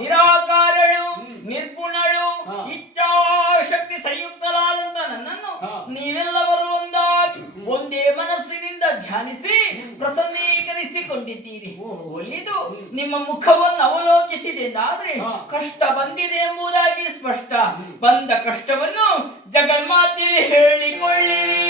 ನಿರಾಕಾರಳು ನಿರ್ಗುಣಳು ಇಚ್ಛಾಶಕ್ತಿ ಸಂಯುಕ್ತರಾದಂತ ನನ್ನನ್ನು ನೀವೆಲ್ಲವರು ಒಂದಾಗಿ ಒಂದೇ ಮನಸ್ಸಿನಿಂದ ಧ್ಯಾನಿಸಿ ಪ್ರಸನ್ನೀಕರಿಸಿಕೊಂಡಿದ್ದೀರಿ. ಒಲಿದು ನಿಮ್ಮ ಮುಖವನ್ನು ಅವಲೋಕಿಸಿದೆಂದಾದ್ರೆ ಕಷ್ಟ ಬಂದಿದೆ ಎಂಬುದಾಗಿ ಸ್ಪಷ್ಟ. ಬಂದ ಕಷ್ಟವನ್ನು ಜಗನ್ಮಾತೆಯಲ್ಲಿ ಹೇಳಿಕೊಳ್ಳಿರಿ.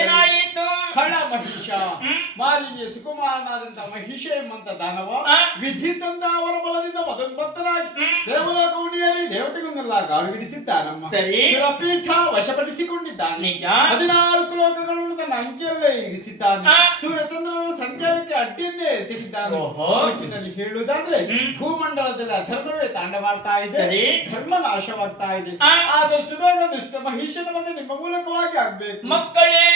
ಏನಾಯಿತು? ಖಳ ಮಹಿಷ ಮಾಲಿನ್ಯ ಸುಕುಮಾರನಾದಂತ ಮಹಿಷ ಎಂಬಂತ ದಾನವ ವಿಧಿ ತಂದ ಅವರ ಬಲದಿಂದ ಮದೋನ್ಮತ್ತನಾಗಿ ದೇವಲೋಕವನ್ನೇರಿ ದೇವತೆಗಳನ್ನೆಲ್ಲ ಗಾರುಗಿಡಿಸಿದ್ದಾನಮ್ಮ. ಸರಿ. ಶಿವಪೀಠ ವಶಪಡಿಸಿಕೊಂಡಿದ್ದಾನೆ. ನಿಜ. 14 ಲೋಕಗಳನ್ನು ತನ್ನ ಅಂಕೆಯಲ್ಲೇ ಇರಿಸಿದ್ದಾನೆ. ಸೂರ್ಯಚಂದ್ರನ ಸಂಚಾರಕ್ಕೆ ಅಡ್ಡಿಯನ್ನೇ ಎಸಗಿದ್ದಾನೆ. ಒಟ್ಟಿನಲ್ಲಿ ಹೇಳುವುದಾದ್ರೆ ಭೂಮಂಡಲದಲ್ಲಿ ಅಧರ್ಮವೇ ತಾಂಡವಾಡ್ತಾ ಇದೆ. ಸರಿ. ಧರ್ಮ ನಾಶವಾಗ್ತಾ ಇದೆ. ಆದಷ್ಟು ಬೇಗ ದುಷ್ಟ ಮಹಿಷನ ಬಂದು ನಿಮ್ಮ ಮೂಲಕವಾಗಿ ಆಗ್ಬೇಕು. ಮಕ್ಕಳೇ,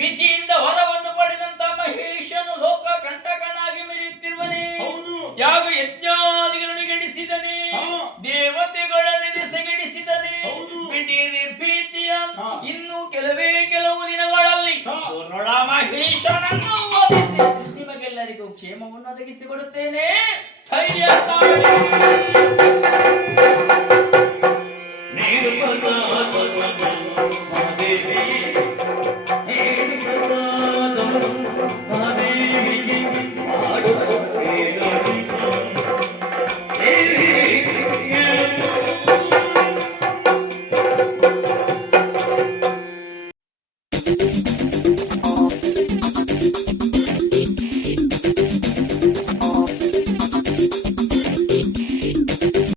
ವಿಧಿಯಿಂದ ಹೊರವನ್ನು ಪಡೆದಂತ ಮಹೇಶನು ಲೋಕ ಕಂಟಕನಾಗಿ ಮೆರೆಯುತ್ತಿರುವನೇ. ಯಾಗ ಯಜ್ಞಾದಿಗಳನ್ನು ಗೆಡಿಸಿದನೆ, ದೇವತೆಗಳನ್ನು ದೆಸೆಗೆಡಿಸಿದನೆ. ಬಿಡಿರಿ ಭೀತಿಯ ಇನ್ನು ಕೆಲವು ದಿನಗಳಲ್ಲಿ ದುರ್ನೊಳ ಮಹೇಶನನ್ನು ವಧಿಸಿ ನಿಮಗೆಲ್ಲರಿಗೂ ಕ್ಷೇಮವನ್ನು ಒದಗಿಸಿಕೊಡುತ್ತೇನೆ. ಧೈರ್ಯ ತಾಳಿ. Thank you.